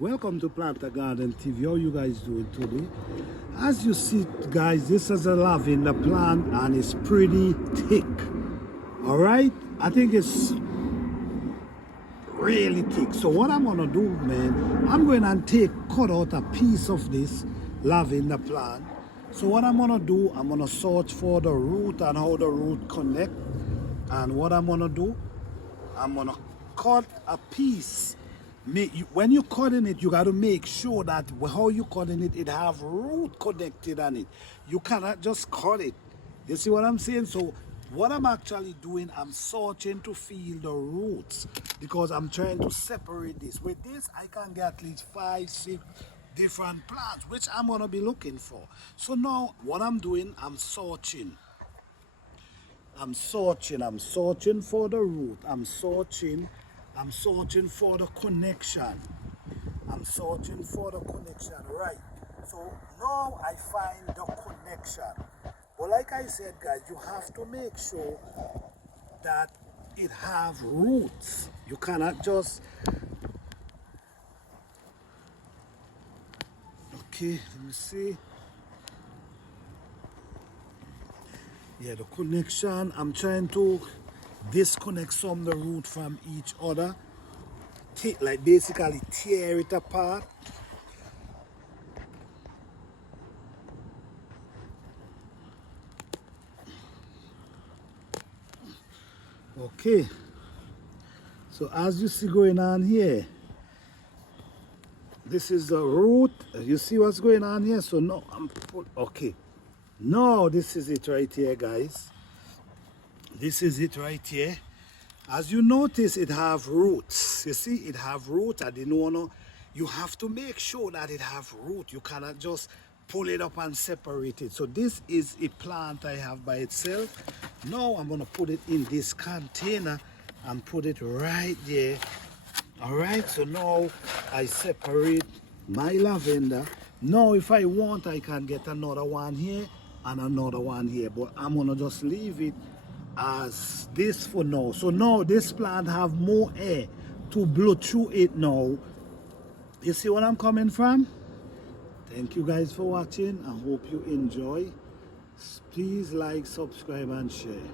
Welcome to Plant a Garden TV. How you guys doing today? As you see, guys, this is a lavender plant and it's pretty thick. All right, I think it's really thick. So what I'm gonna do, man, I'm going to cut out a piece of this lavender plant. So what I'm gonna do, I'm gonna search for the root and how the root connect. And what I'm gonna do, I'm gonna cut a piece. When you're cutting it, you got to make sure that how you cutting it, it have root connected on it. You cannot just cut it. You see what I'm saying? So what I'm actually doing, I'm searching to feel the roots because I'm trying to separate this. With this, I can get at least 5-6 different plants, which I'm gonna be looking for. So now what I'm doing, I'm searching for the root. I'm searching for the connection. Right. So now I find the connection. But like I said, guys, you have to make sure that it have roots. You cannot just, okay, let me see. Yeah, the connection, I'm trying to disconnect some of the root from each other. Like basically tear it apart. Okay. So as you see going on here, this is the root. You see what's going on here? So no, okay. No, this is it right here, guys. This is it right here. As you notice, it have roots. You see, it have roots. I didn't wanna. You have to make sure that it have root. You cannot just pull it up and separate it. So this is a plant I have by itself. Now I'm gonna put it in this container and put it right there. All right. So now I separate my lavender. Now, if I want, I can get another one here and another one here. But I'm gonna just leave it as this for now. So now this plant have more air to blow through it now. You see where I'm coming from? Thank you guys for watching. I hope you enjoy. Please like, subscribe and share.